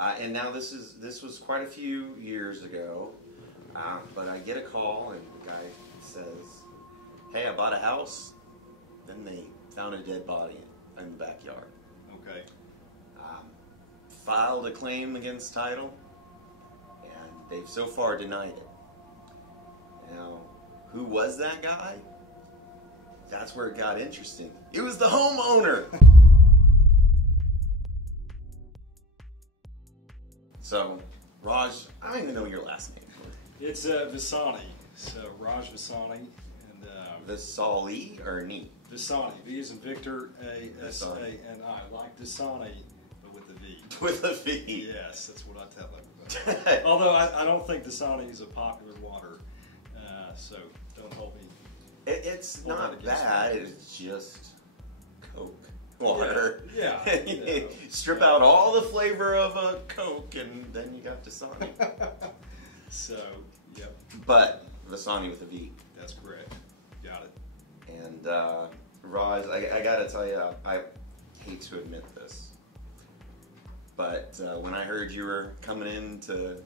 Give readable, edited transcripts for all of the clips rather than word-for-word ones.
And now this was quite a few years ago, but I get a call and the guy says, "Hey, I bought a house." Then they found a dead body in the backyard. Okay. Filed a claim against title, and they've so far denied it. Now, who was that guy? That's where it got interesting. It was the homeowner. So, Raj, I don't even know your last name. It's Visani. So Raj Visani and Visali or Nee? Visani. V as in Victor, A-S-A-N-I. Like Dasani, but with a V. With a V. Yes, that's what I tell everybody. Although I don't think Dasani is a popular water, so don't hold me. It's not bad. It's just Coke water. Yeah. Strip out all the flavor of a Coke, and then you got Dasani. So, yep. But Vasani with a V. That's correct. Got it. And Raj, I gotta tell you, I hate to admit this, but when I heard you were coming in to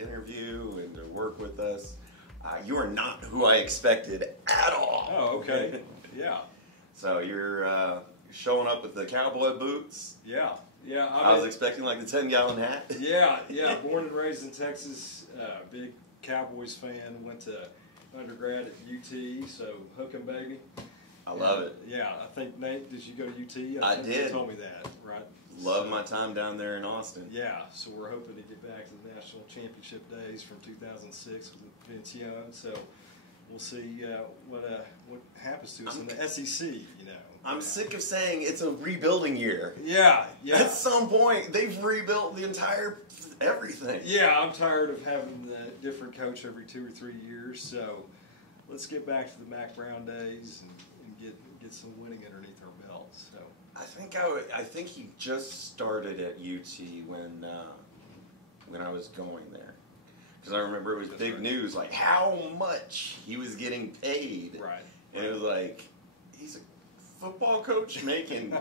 interview and to work with us, you are not who I expected at all. Oh, okay. Yeah. So you're showing up with the cowboy boots. Yeah. Yeah. I was expecting like the 10-gallon hat. Yeah. Born and raised in Texas, big Cowboys fan. Went to undergrad at UT, so hook 'em, baby. I love it. Yeah, I think, Nate, did you go to UT? I think did. You told me that, right? Love my time down there in Austin. Yeah, so we're hoping to get back to the national championship days from 2006 with Vincione. So we'll see what happens to us in the SEC. You know, I'm sick of saying it's a rebuilding year. Yeah. At some point, they've rebuilt the entire everything. Yeah, I'm tired of having a different coach every 2 or 3 years. So let's get back to the Mac Brown days and get some winning underneath our belts. So I think he just started at UT when I was going there, because I remember it was big news, like how much he was getting paid. Right. And it was like, he's a football coach making. I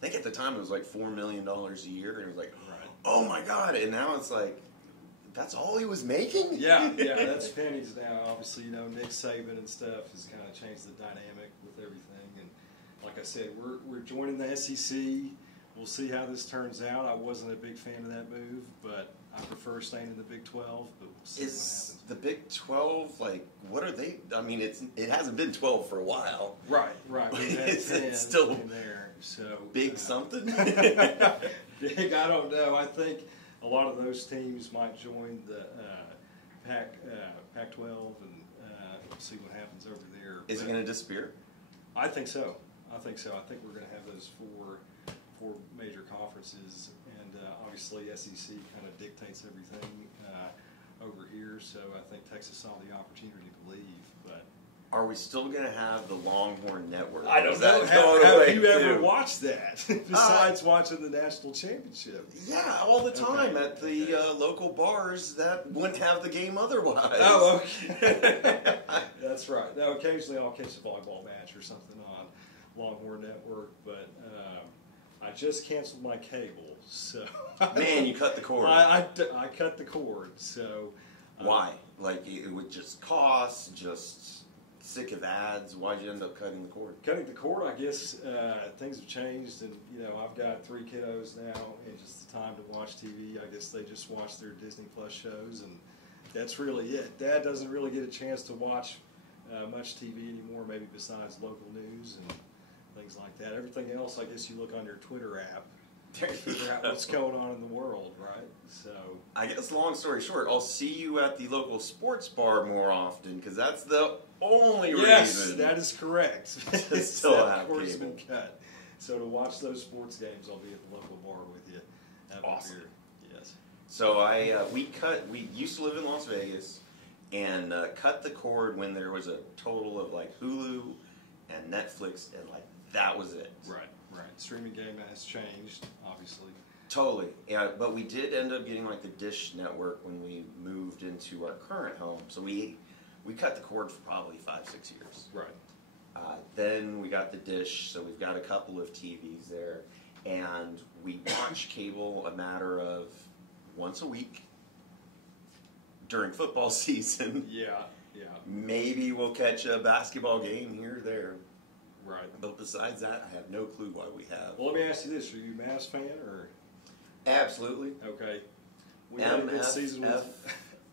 think at the time it was like $4 million a year, and it was like, oh my god! And now it's like, that's all he was making. Yeah, that's pennies now. Obviously, you know, Nick Saban and stuff has kind of changed the dynamic with everything. And like I said, we're joining the SEC. We'll see how this turns out. I wasn't a big fan of that move, but I prefer staying in the Big 12. But we'll see what happens. The Big 12, like, what are they? I mean, it hasn't been 12 for a while. Right. We've had 10 it's still in there. So big something. Big, I don't know. I think a lot of those teams might join the Pac-12, and we'll see what happens over there. Is it going to disappear? I think so. I think we're going to have those four major conferences, and obviously SEC kind of dictates everything over here. So I think Texas saw the opportunity to leave, but. Are we still going to have the Longhorn Network? I don't know. Have you ever watched that, besides watching the national championship? Yeah, all the time at the local bars that wouldn't have the game otherwise. Oh, okay. That's right. Now, occasionally I'll catch a volleyball match or something on Longhorn Network, but I just canceled my cable. So man, you cut the cord. I cut the cord. So why? Like, it would just cost, just sick of ads. Why'd you end up cutting the cord? Cutting the cord, I guess things have changed, and you know, I've got 3 kiddos now, and just the time to watch TV. I guess they just watch their Disney Plus shows, and that's really it. Dad doesn't really get a chance to watch much TV anymore, maybe besides local news and things like that. Everything else, I guess you look on your Twitter app, figure out what's going on in the world, right? So I guess, long story short, I'll see you at the local sports bar more often, because that's the only reason. Yes, that is correct. Still have cord's cable. been cut. So to watch those sports games, I'll be at the local bar with you. Awesome. Beer. Yes. So we used to live in Las Vegas, and cut the cord when there was a total of like Hulu and Netflix, and like that was it. Right. Streaming game has changed, obviously. Totally, yeah. But we did end up getting like the Dish Network when we moved into our current home. So we cut the cord for probably 5-6 years. Right. Then we got the Dish, so we've got a couple of TVs there, and we watch cable a matter of once a week during football season. Yeah, yeah. Maybe we'll catch a basketball game here or there. Right. But besides that, I have no clue why we have. Well, let me ask you this: are you a Mavs fan or? Absolutely. Okay. We had a good season with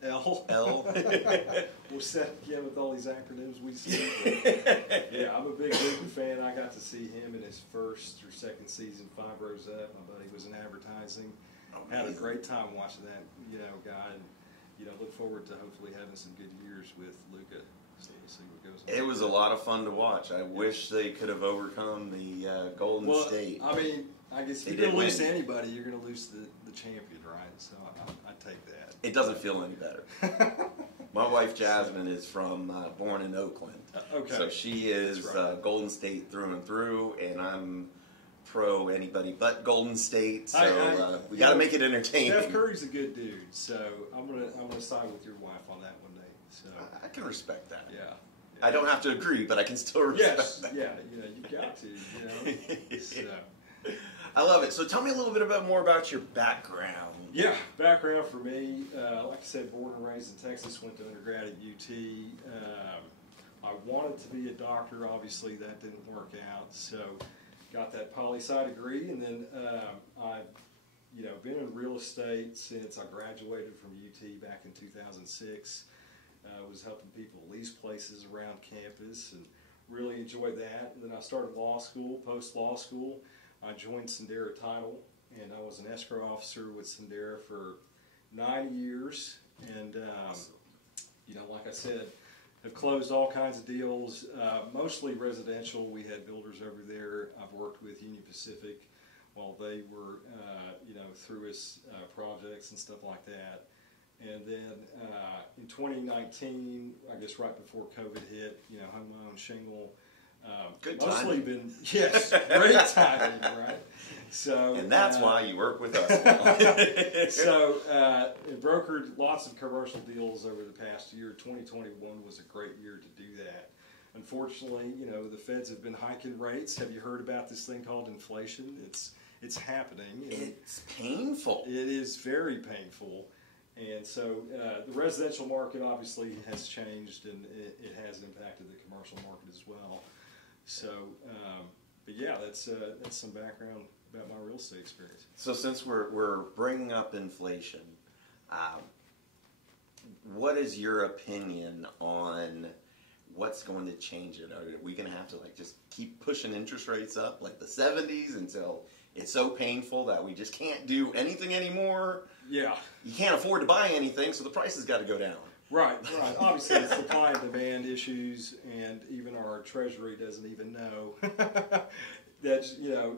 L. We're set again with all these acronyms we see. Yeah, I'm a big Luka fan. I got to see him in his first or second season, 5 rows up. My buddy was in advertising. Had a great time watching that, guy, and look forward to hopefully having some good years with Luka. So we'll see what goes on. It was a lot of fun to watch. I wish they could have overcome the Golden State. I mean, I guess if you're going to lose to anybody, you're going to lose the champion, right? So I'd take that. It doesn't feel any better. My wife Jasmine is born in Oakland. Okay. So she is right. Golden State through and through, and I'm pro anybody but Golden State. So we got to make it entertaining. Steph Curry's a good dude, so I'm gonna side with your wife on that one day. So I can respect that. Yeah. I don't have to agree, but I can still respect that. Yeah, you've got to, So. I love it. So tell me a little bit more about your background. Yeah, background for me, like I said, born and raised in Texas, went to undergrad at UT. I wanted to be a doctor. Obviously, that didn't work out. So got that poli-sci degree, and then I've been in real estate since I graduated from UT back in 2006. Was helping people lease places around campus and really enjoyed that. And then I started law school, post-law school. I joined Sendera Title, and I was an escrow officer with Sendera for 9 years. And, like I said, have closed all kinds of deals, mostly residential. We had builders over there. I've worked with Union Pacific while they were, through us projects and stuff like that. And then in 2019, I guess right before COVID hit, hung my own shingle. Good mostly timing. been yes, great timing, right? So and that's why you work with us now. So brokered lots of commercial deals over the past year. 2021 was a great year to do that. Unfortunately, the feds have been hiking rates. Have you heard about this thing called inflation? It's happening. It's painful. It is very painful. And so the residential market obviously has changed, and it has impacted the commercial market as well. So, but yeah, that's some background about my real estate experience. So since we're bringing up inflation, what is your opinion on what's going to change it? Are we going to have to just keep pushing interest rates up like the 70s until it's so painful that we just can't do anything anymore? Yeah. You can't afford to buy anything, so the price has got to go down. Right. Obviously, it's supply and demand issues, and even our Treasury doesn't even know that,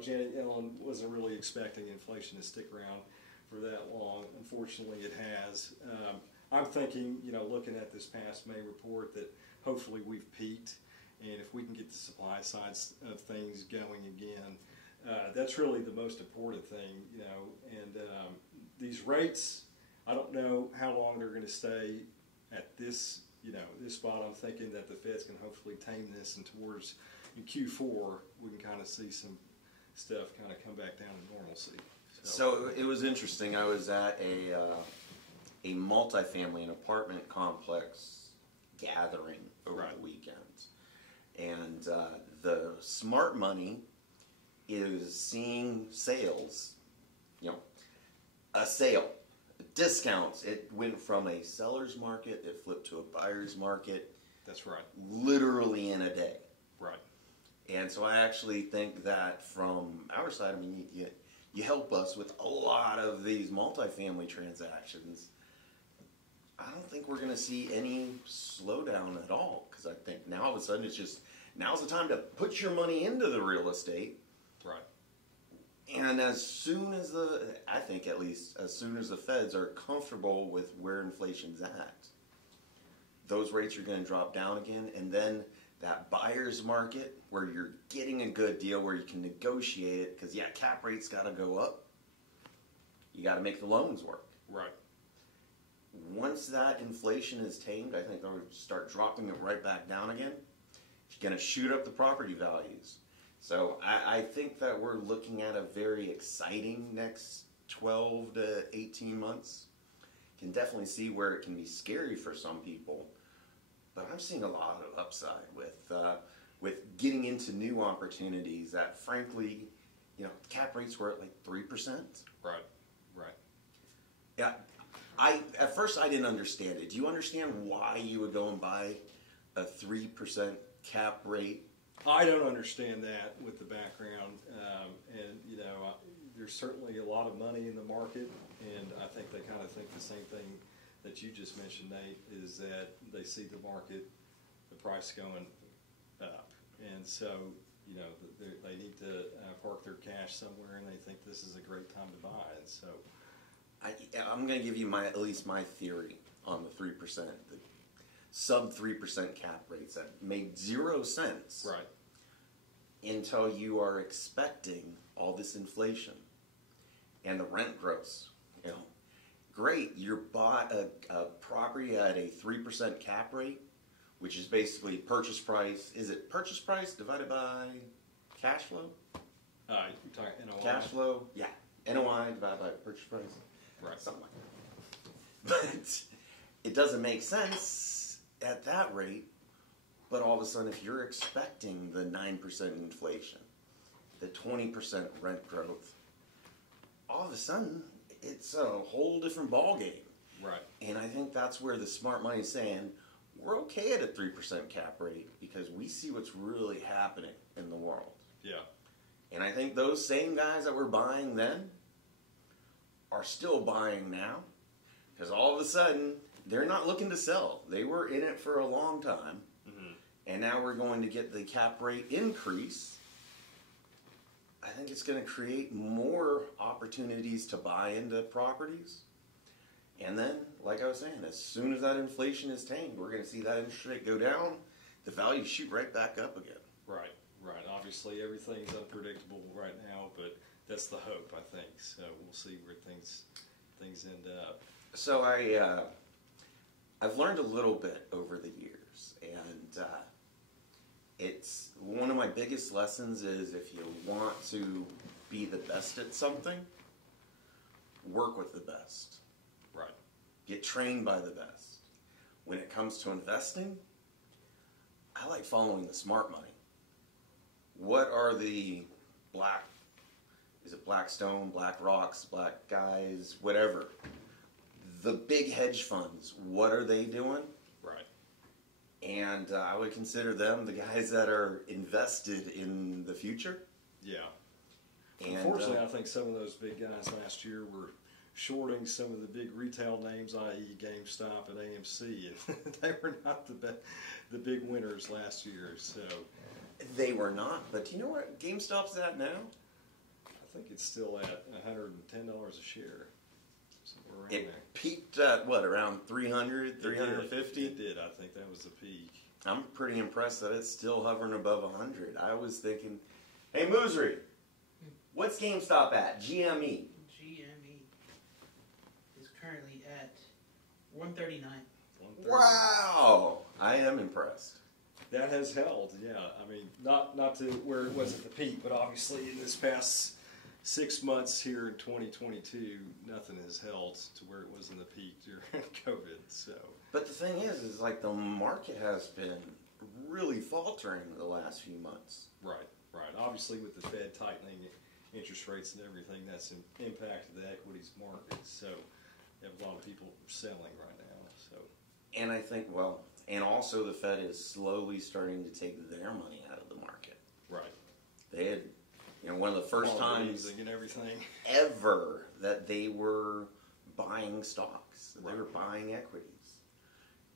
Janet Yellen wasn't really expecting inflation to stick around for that long. Unfortunately, it has. I'm thinking, looking at this past May report, that hopefully we've peaked, and if we can get the supply side of things going again, that's really the most important thing, and these rates, I don't know how long they're going to stay at this, this spot. I'm thinking that the Fed's can hopefully tame this, and towards in Q4 we can kind of see some stuff kind of come back down to normalcy. So it was interesting. I was at a multifamily, an apartment complex gathering over the weekend, and the smart money is seeing sales, a sale, discounts. It went from a seller's market, it flipped to a buyer's market. That's right. Literally in a day. Right. And so I actually think that from our side, you help us with a lot of these multifamily transactions. I don't think we're going to see any slowdown at all, because I think now all of a sudden now's the time to put your money into the real estate. Right. And as soon as I think at least, as soon as the feds are comfortable with where inflation's at, those rates are going to drop down again. And then that buyer's market where you're getting a good deal, where you can negotiate it, because cap rates got to go up. You got to make the loans work. Right. Once that inflation is tamed, I think they'll start dropping it right back down again. It's going to shoot up the property values. So I think that we're looking at a very exciting next 12 to 18 months. Can definitely see where it can be scary for some people, but I'm seeing a lot of upside with getting into new opportunities that, frankly, cap rates were at like 3%. Right, right. Yeah, at first I didn't understand it. Do you understand why you would go and buy a 3% cap rate? I don't understand that with the background, and there's certainly a lot of money in the market, and I think they kind of think the same thing that you just mentioned, Nate, is that they see the market, the price going up, and so they need to park their cash somewhere, and they think this is a great time to buy, and so I'm going to give you at least my theory on the 3%, the sub 3% cap rates that make 0 sense. Right. Until you are expecting all this inflation and the rent growth. Great, you bought a property at a 3% cap rate, which is basically purchase price. Is it purchase price divided by cash flow? You're talking NOI? Cash flow, yeah. NOI divided by purchase price. Right. Something like that. But it doesn't make sense at that rate. But all of a sudden, if you're expecting the 9% inflation, the 20% rent growth, all of a sudden, it's a whole different ballgame. Right. And I think that's where the smart money is saying, we're okay at a 3% cap rate because we see what's really happening in the world. Yeah. And I think those same guys that were buying then are still buying now, because all of a sudden, they're not looking to sell. They were in it for a long time. And now we're going to get the cap rate increase. I think it's going to create more opportunities to buy into properties. And then, like I was saying, as soon as that inflation is tamed, we're going to see that interest rate go down, the value shoot right back up again. Right, right. Obviously, everything's unpredictable right now, but that's the hope, I think. So we'll see where things end up. So I've learned a little bit over the years, and it's one of my biggest lessons is if you want to be the best at something, work with the best. Right. Get trained by the best. When it comes to investing, I like following the smart money. What are the is it Blackstone, BlackRocks, Black Guys, whatever. The big hedge funds, what are they doing? Right. And I would consider them the guys that are invested in the future. Yeah. And, unfortunately, I think some of those big guys last year were shorting some of the big retail names, i.e. GameStop and AMC, and they were not the big winners last year. So they were not, but you know what GameStop's at now? I think it's still at $110 a share. Somewhere around It there. peaked at what, around 300, 350? It did. I think that was the peak. I'm pretty impressed that it's still hovering above 100. I was thinking, hey, Moosry, what's GameStop at? GME. GME is currently at 139. Wow! I am impressed. That has held, yeah. I mean, not to where it was at the peak, but obviously in this past 6 months here in 2022, nothing has held to where it was in the peak during COVID. So, but the thing is like the market has been really faltering the last few months. right. Obviously, with the Fed tightening interest rates and everything, that's impacted the equities market. So, you have a lot of people selling right now. So, and I think, well, and also the Fed is slowly starting to take their money out of the market. right. They had, one of the first times and everything ever that they were buying stocks, that they were buying equities.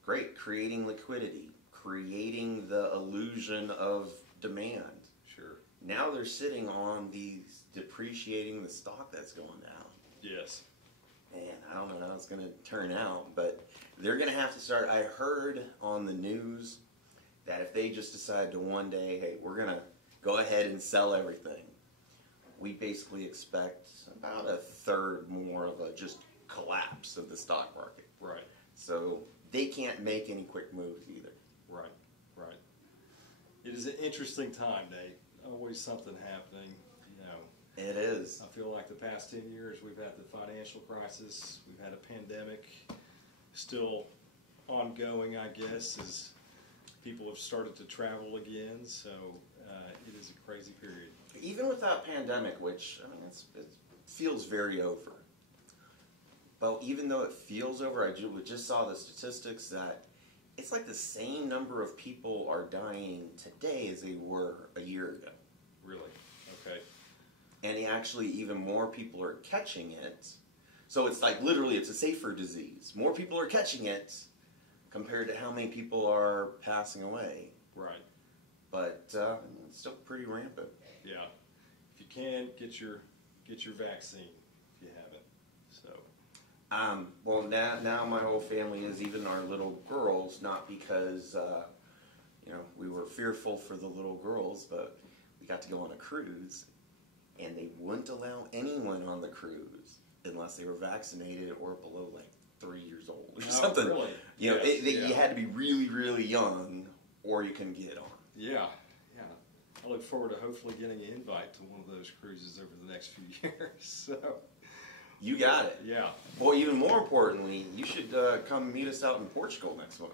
Great, creating liquidity, creating the illusion of demand. Sure. Now they're sitting on these depreciating the stock that's going down. Yes. And I don't know how it's going to turn out, but they're going to have to start. I heard on the news that if they just decide to one day, hey, we're going to go ahead and sell everything, we basically expect about a third more of a just collapse of the stock market. Right. So they can't make any quick moves either. Right. It is an interesting time, Nate. always something happening. You know, It is. I feel like the past 10 years we've had the financial crisis, we've had a pandemic, still ongoing, I guess, as people have started to travel again. So it is a crazy period. Even with that pandemic, which, I mean, it feels very over. But even though it feels over, I just saw the statistics that it's like the same number of people are dying today as they were a year ago. Really? Okay. And actually even more people are catching it. So it's like literally it's a safer disease. More people are catching it compared to how many people are passing away. Right. But it's still pretty rampant. Yeah. If you can, get your vaccine if you haven't. So. Well, now my whole family is, even our little girls, not because we were fearful for the little girls, but we got to go on a cruise, and they wouldn't allow anyone on the cruise unless they were vaccinated or below like 3 years old or something. Really? You know, Yes, you had to be really, really young, or you couldn't get on. Yeah. I look forward to hopefully getting an invite to one of those cruises over the next few years. So. You got it. Yeah. Well, even more importantly, you should come meet us out in Portugal next month.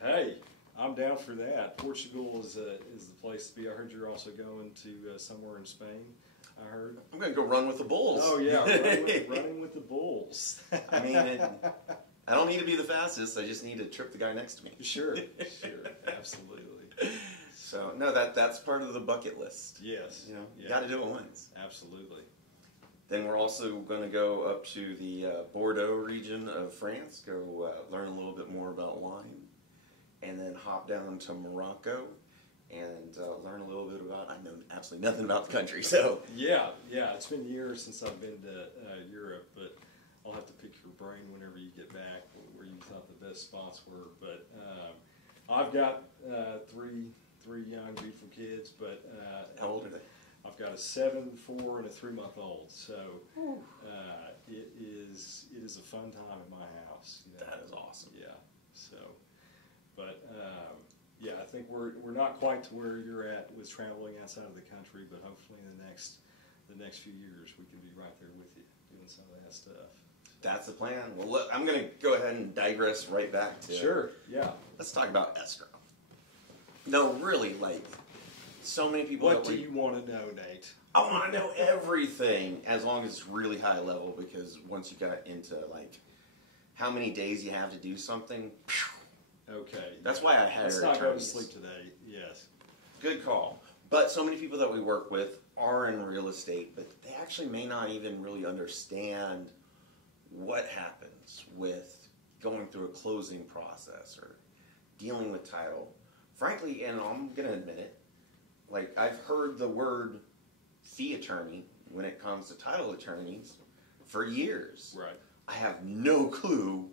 Hey, I'm down for that. Portugal is the place to be. I heard you're also going to somewhere in Spain. I heard. I'm going to go run with the bulls. Oh yeah, running with the bulls. I mean, I don't need to be the fastest. I just need to trip the guy next to me. Sure, absolutely. So no, that's part of the bucket list. Yes, you got to do it once. Absolutely. Then we're also going to go up to the Bordeaux region of France, go learn a little bit more about wine, and then hop down to Morocco and learn a little bit about. I know absolutely nothing about the country, so yeah. It's been years since I've been to Europe, but I'll have to pick your brain whenever you get back where you thought the best spots were. But I've got three young, beautiful kids, but how old are they? I've got a 7, 4, and a 3-month-old. So it is a fun time at my house. That is awesome. Yeah. So, but I think we're not quite to where you're at with traveling outside of the country, but hopefully in the next few years we can be right there with you doing some of that stuff. That's the plan. Well, look, I'm going to go ahead and digress right back to. Sure. Yeah. Let's talk about escrow. No, really, like, so many people. What do you want to know, Nate? I want to know everything, as long as it's really high level, because once you got into, like, how many days you have to do something, okay. That's why I had Let's not go to sleep today. Yes. Good call. But so many people that we work with are in real estate, but they actually may not even really understand what happens with going through a closing process or dealing with title. Frankly, and I'm going to admit it, like, I've heard the word fee attorney when it comes to title attorneys for years. Right. I have no clue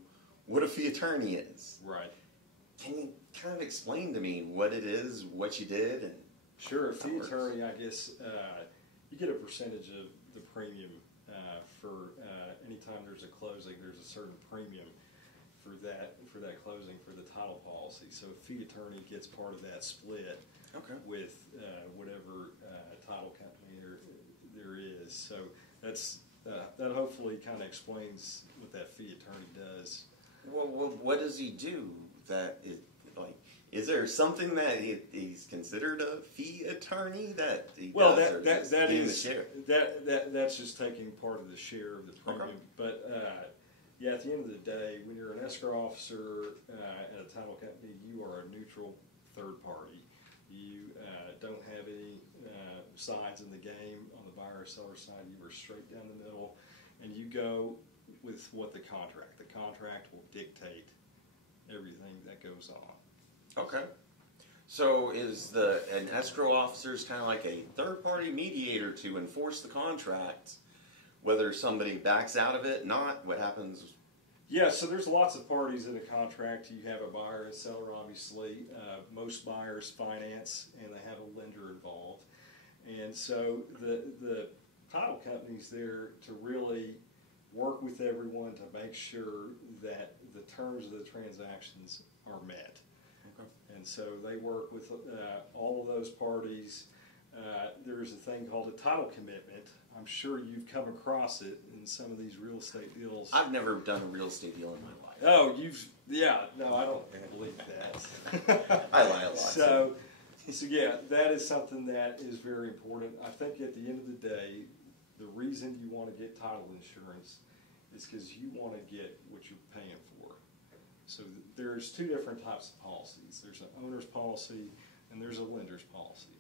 what a fee attorney is. Right. Can you kind of explain to me what it is, what you did? And sure. A fee attorney, I guess, you get a percentage of the premium for anytime there's a closing. There's a certain premium for that closing for the title policy. So a fee attorney gets part of that split. Okay. With whatever title company there is. So that hopefully kind of explains what that fee attorney does. Well, what does he do? Is there something that he's considered a fee attorney that he does? That's just taking part of the share of the premium. Okay. But at the end of the day, when you're an escrow officer at a title company, you are a neutral third party. You don't have any sides in the game on the buyer or seller side. You are straight down the middle, and you go with what the contract will dictate everything that goes on. Okay. So is an escrow officer is kind of like a third party mediator to enforce the contract, whether somebody backs out of it, not what happens. Yeah, so there's lots of parties in a contract. You have a buyer and seller, obviously. Most buyers finance, and they have a lender involved. And so the title company's there to really work with everyone to make sure that the terms of the transactions are met. Okay. And so they work with all of those parties. there's a thing called a title commitment. I'm sure you've come across it in some of these real estate deals. I've never done a real estate deal in my life. Oh, no, I don't believe that. I lie a lot. So yeah, that is something that is very important. I think at the end of the day, the reason you want to get title insurance is because you want to get what you're paying for. So there's two different types of policies. There's an owner's policy and there's a lender's policy.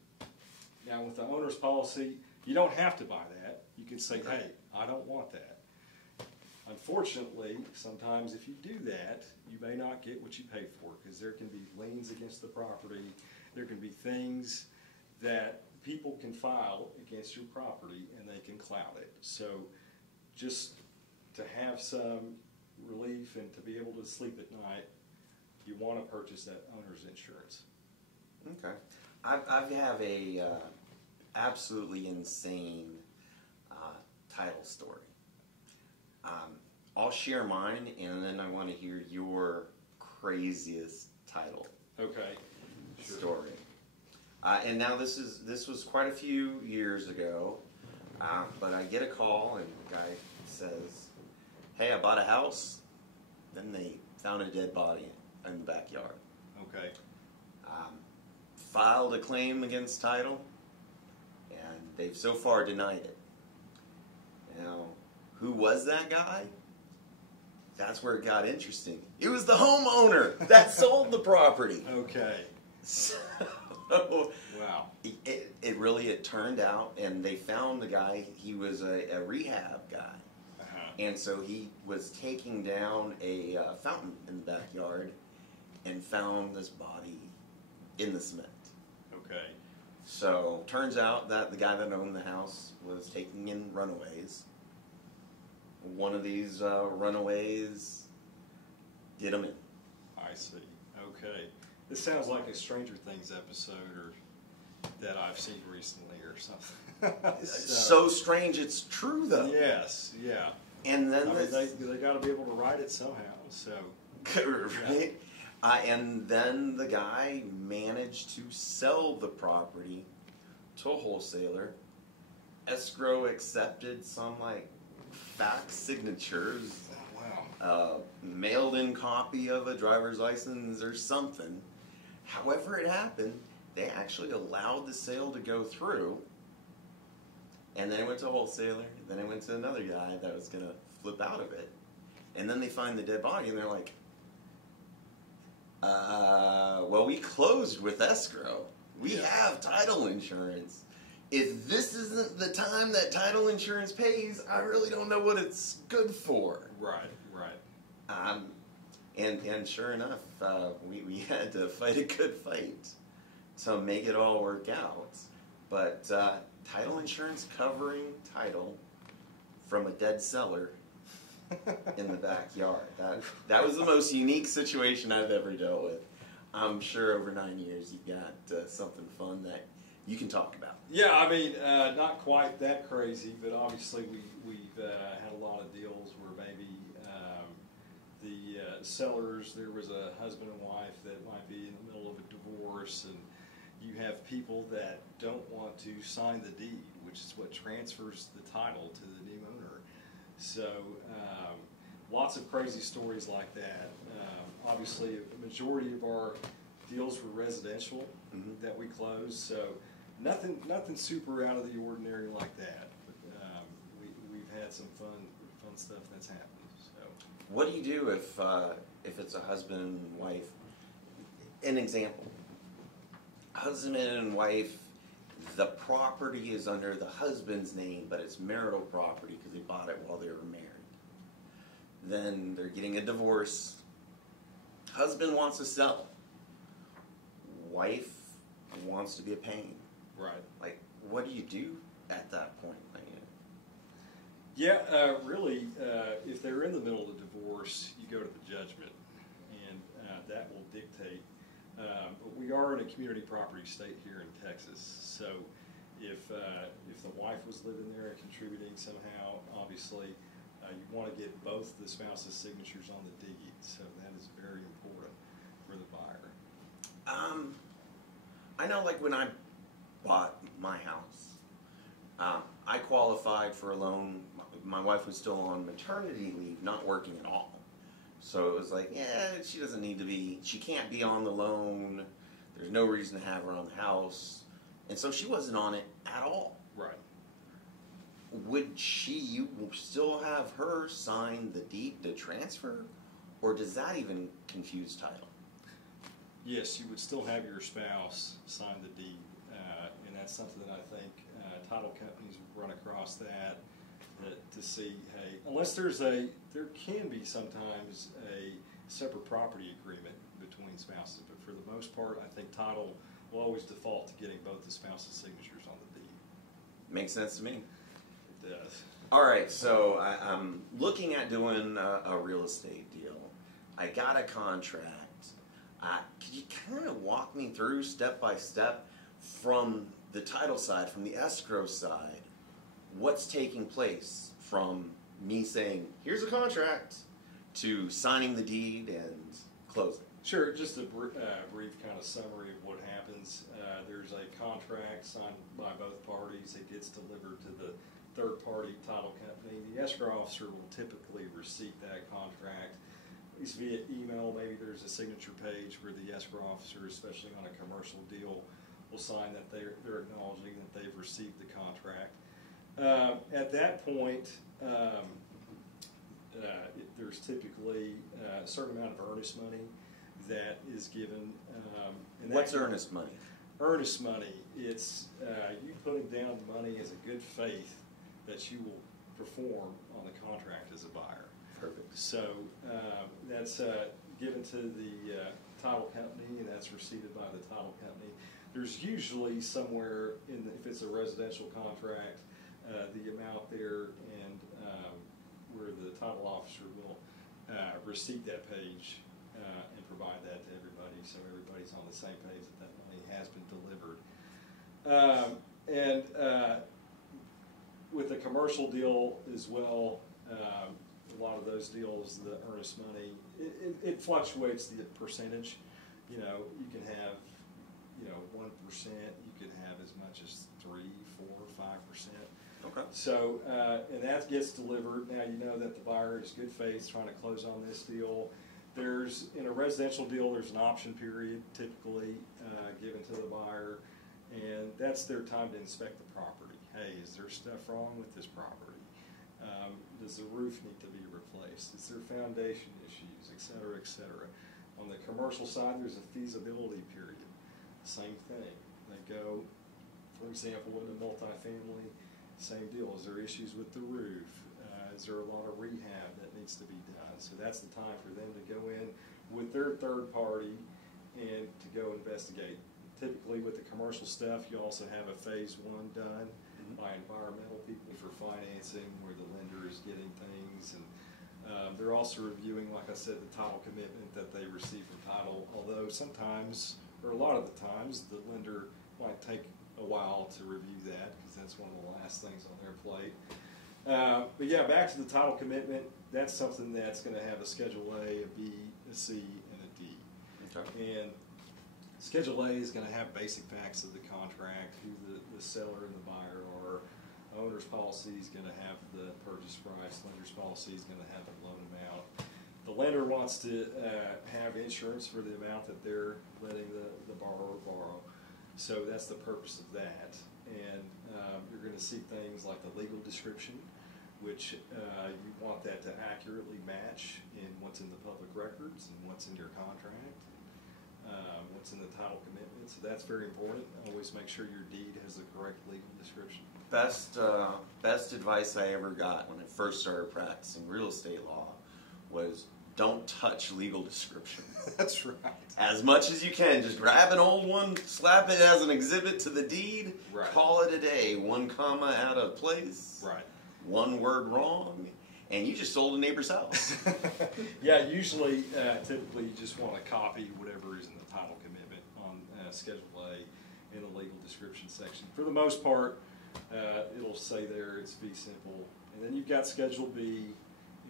Now with the owner's policy, you don't have to buy that. You can say, hey, I don't want that. Unfortunately, sometimes if you do that, you may not get what you pay for because there can be liens against the property. There can be things that people can file against your property and they can cloud it. So just to have some relief and to be able to sleep at night, you want to purchase that owner's insurance. Okay. I have a absolutely insane title story. I'll share mine, and then I want to hear your craziest title story. And now this was quite a few years ago, but I get a call, and the guy says, "Hey, I bought a house." Then they found a dead body in the backyard. Okay. Filed a claim against title, and they've so far denied it. Now, who was that guy? That's where it got interesting. It was the homeowner that sold the property. Okay. So, wow. It turned out, and they found the guy. He was a rehab guy. Uh-huh. And so he was taking down a fountain in the backyard and found this body in the cement. Okay. So turns out that the guy that owned the house was taking in runaways. One of these runaways did him in. I see. Okay. This sounds like a Stranger Things episode or that I've seen recently or something. So strange it's true though. Yes, yeah. And then they got to be able to write it somehow. So right? And then the guy managed to sell the property to a wholesaler. Escrow accepted some fax signatures. Oh, wow. Mailed in copy of a driver's license or something. However it happened, they actually allowed the sale to go through. And then it went to a wholesaler. Then it went to another guy that was going to flip out of it. And then they find the dead body and they're like, well, we closed with escrow. We have title insurance. If this isn't the time that title insurance pays, I really don't know what it's good for. Right. And sure enough, we had to fight a good fight to make it all work out. But title insurance covering title from a dead seller in the backyard. That was the most unique situation I've ever dealt with. I'm sure over 9 years you've got something fun that you can talk about. Yeah, I mean, not quite that crazy, but obviously we've had a lot of deals where maybe the sellers, there was a husband and wife that might be in the middle of a divorce, and you have people that don't want to sign the deed, which is what transfers the title to the new owner. So lots of crazy stories like that. Obviously, a majority of our deals were residential that we closed, so nothing super out of the ordinary like that. But we've had some fun stuff that's happened. So, what do you do if it's a husband and wife? An example: husband and wife. The property is under the husband's name, but it's marital property because they bought it while they were married. Then they're getting a divorce. Husband wants to sell. Wife wants to be a pain. right. What do you do at that point? Yeah, really, if they're in the middle of a divorce, you go to the judgment, and that will dictate. But we are in a community property state here in Texas, so if the wife was living there and contributing somehow, obviously, you want to get both the spouses' signatures on the deed, so that is very important for the buyer. I know, when I bought my house. I qualified for a loan. My wife was still on maternity leave, not working at all. So it was like, yeah, she doesn't need to be, she can't be on the loan. There's no reason to have her on the house. And so she wasn't on it at all. Right. Would you still have her sign the deed to transfer? Or does that even confuse title? Yes, you would still have your spouse sign the deed, and that's something that I think title companies would run across that to see, hey, unless there can be sometimes a separate property agreement between spouses, but for the most part, I think title will always default to getting both the spouses' signatures on the deed. Makes sense to me. It does. All right, so I'm looking at doing a real estate deal. I got a contract. Could you kind of walk me through step by step from the title side, from the escrow side, what's taking place from me saying, here's a contract, to signing the deed and closing? Sure, just a brief kind of summary of what happens. There's a contract signed by both parties. It gets delivered to the third-party title company. The escrow officer will typically receive that contract, at least via email. Maybe there's a signature page where the escrow officer, especially on a commercial deal, will sign that they're acknowledging that they've received the contract. At that point, there's typically a certain amount of earnest money that is given. And What's earnest money? Earnest money, it's you putting down money as a good faith that you will perform on the contract as a buyer. Perfect. So that's given to the title company, and that's received by the title company. There's usually somewhere if it's a residential contract, the amount there and where the title officer will receipt that page and provide that to everybody, so everybody's on the same page that that money has been delivered. With a commercial deal as well, a lot of those deals, the earnest money, it fluctuates the percentage. You know, you can have 1%, you could have as much as 3, 4, 5%. Okay. So, and that gets delivered. Now you know that the buyer is good faith trying to close on this deal. In a residential deal, there's an option period typically given to the buyer, and that's their time to inspect the property. Hey, is there stuff wrong with this property? Does the roof need to be replaced? Is there foundation issues, et cetera, et cetera? On the commercial side, there's a feasibility period. Same thing. They go, for example, in a multifamily, same deal. Is there issues with the roof? Is there a lot of rehab that needs to be done? So that's the time for them to go in with their third party and to go investigate. Typically with the commercial stuff, you also have a phase 1 done by environmental people for financing, where the lender is getting things, and they're also reviewing, like I said, the title commitment that they receive from title, although sometimes, or a lot of the times, the lender might take a while to review that because that's one of the last things on their plate. But yeah, back to the title commitment, that's something that's going to have a Schedule A, a B, a C, and a D. Okay. And Schedule A is going to have basic facts of the contract, who the seller and the buyer are. Owner's policy is going to have the purchase price. Lender's policy is going to have the loan amount. The lender wants to have insurance for the amount that they're letting the borrower borrow. So that's the purpose of that. And you're going to see things like the legal description, which you want that to accurately match in what's in the public records and what's in your contract, what's in the title commitment. So that's very important. Always make sure your deed has the correct legal description. Best advice I ever got when I first started practicing real estate law was don't touch legal descriptions. That's right. As much as you can, just grab an old one, slap it as an exhibit to the deed, right. Call it a day. 1 comma out of place, right. 1 word wrong, and you just sold a neighbor's house. Yeah, usually, typically you just want to copy whatever is in the title commitment on Schedule A in the legal description section. For the most part, it'll say there it's fee simple. And then you've got Schedule B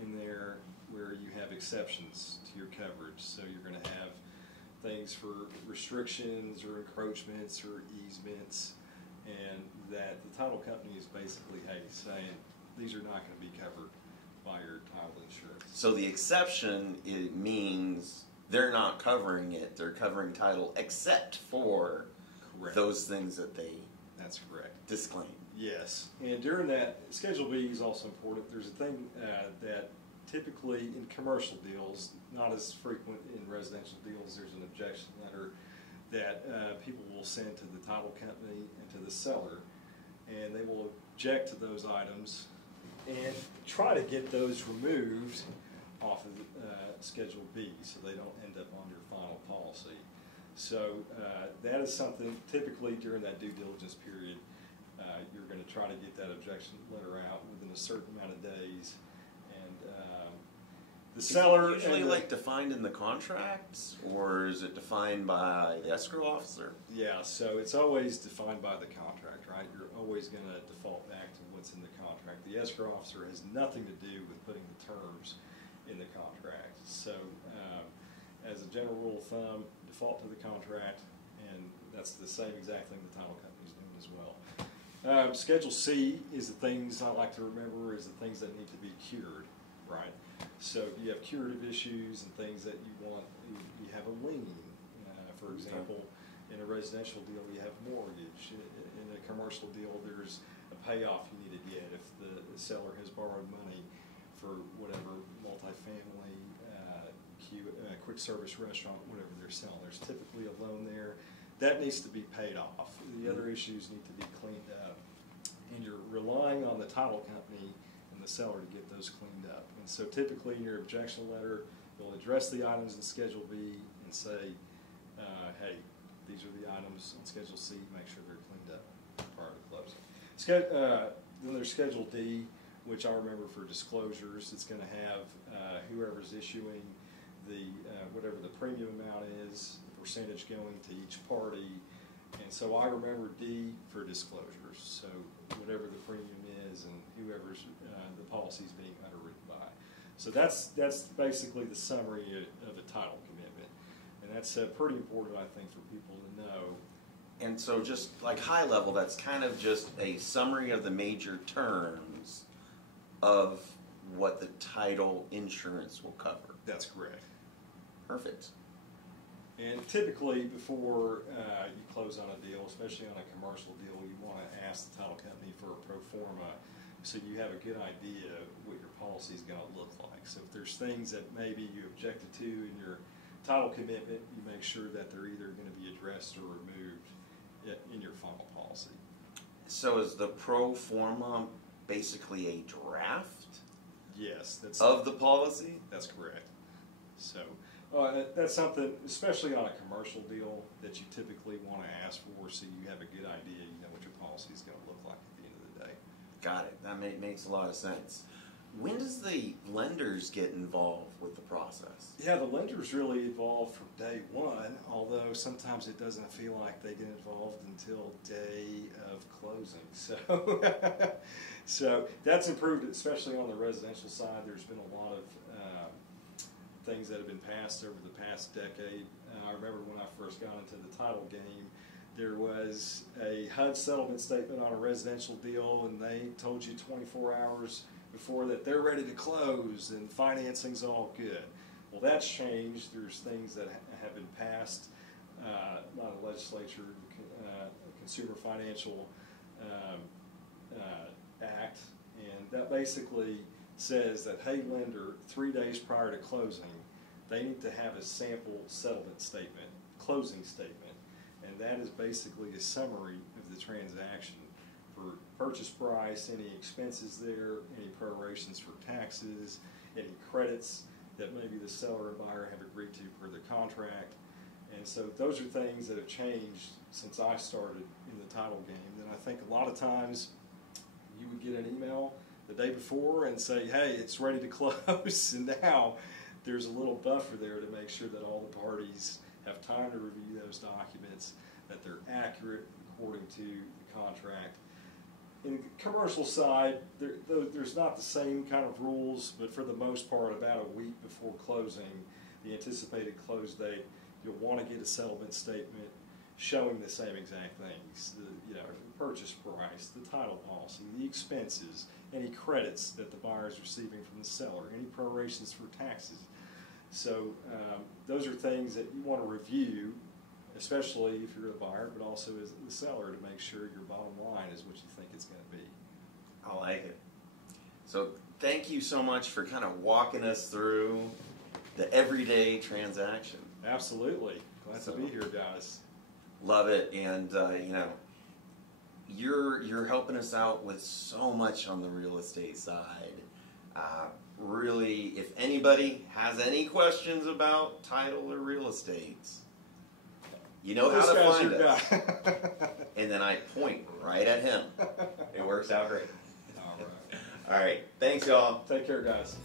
in there where you have exceptions to your coverage. So you're going to have things for restrictions or encroachments or easements. and that the title company is basically, hey, saying these are not going to be covered by your title insurance. So the exception, it means they're not covering it, they're covering title except for Correct. those things that they That's correct. disclaim. Yes, and during that, Schedule B is also important. There's a thing that typically in commercial deals, not as frequent in residential deals, there's an objection letter that people will send to the title company and to the seller, and they will object to those items and try to get those removed off of Schedule B so they don't end up on your final policy. So that is something typically during that due diligence period, you're going to try to get that objection letter out within a certain amount of days. And the seller... Is it usually and the, like defined in the contracts, or is it defined by the escrow officer? Yeah, so it's always defined by the contract, right? You're always going to default back to what's in the contract. The escrow officer has nothing to do with putting the terms in the contract. So as a general rule of thumb, default to the contract, and that's the same exact thing the title company's doing as well. Schedule C is the things I like to remember is the things that need to be cured, right? So you have curative issues and things that you want, you have a lien. For example, in a residential deal, you have mortgage. In a commercial deal, there's a payoff you need to get if the seller has borrowed money for whatever multifamily, quick service restaurant, whatever they're selling. There's typically a loan there. That needs to be paid off. The other issues need to be cleaned up. And you're relying on the title company and the seller to get those cleaned up. And so typically in your objection letter, you'll address the items in Schedule B and say, hey, these are the items on Schedule C, make sure they're cleaned up prior to closing. Then there's Schedule D, which I remember for disclosures. It's going to have whoever's issuing the whatever the premium amount is, the percentage going to each party, and so I remember D for disclosures. So whatever the premium is and whoever's the policy is being underwritten by. So that's basically the summary of a title commitment, and that's pretty important, I think, for people to know. And so just like high level, that's kind of just a summary of the major terms of what the title insurance will cover. That's correct. Perfect. And typically, before you close on a deal, especially on a commercial deal, you want to ask the title company for a pro forma so you have a good idea of what your policy is going to look like. So if there's things that maybe you objected to in your title commitment, you make sure that they're either going to be addressed or removed in your final policy. So is the pro forma basically a draft Yes, that's of the policy? That's correct. So that's something, especially on a commercial deal, that you typically want to ask for, so you have a good idea, you know what your policy is going to look like at the end of the day. Got it. That makes a lot of sense. When does the lenders get involved with the process? Yeah, the lenders really involved from day one, although sometimes it doesn't feel like they get involved until day of closing. So, so that's improved, especially on the residential side. There's been a lot of things that have been passed over the past decade. I remember when I first got into the title game, there was a HUD settlement statement on a residential deal, and they told you 24 hours before that they're ready to close and financing's all good. Well, that's changed. There's things that have been passed by the legislature, Consumer Financial Act, and that basically says that, hey, lender, 3 days prior to closing, they need to have a sample settlement statement, closing statement, and that is basically a summary of the transaction for purchase price, any expenses there, any prorations for taxes, any credits that maybe the seller and buyer have agreed to per the contract. And so those are things that have changed since I started in the title game. And I think a lot of times you would get an email the day before and say, hey, it's ready to close, and now there's a little buffer there to make sure that all the parties have time to review those documents, that they're accurate according to the contract. In the commercial side, there's not the same kind of rules, but for the most part, about a week before closing, the anticipated close date, you'll want to get a settlement statement. showing the same exact things. The purchase price, the title policy, the expenses, any credits that the buyer is receiving from the seller, any prorations for taxes. So those are things that you want to review, especially if you're a buyer, but also as the seller, to make sure your bottom line is what you think it's going to be. I like it. So thank you so much for kind of walking us through the everyday transaction. Absolutely. Glad to be here, guys. Love it. And, you're helping us out with so much on the real estate side. Really, if anybody has any questions about title or real estate, you know how to find us. And then I point right at him. It works out great. All right. All right. Thanks, y'all. Take care, guys.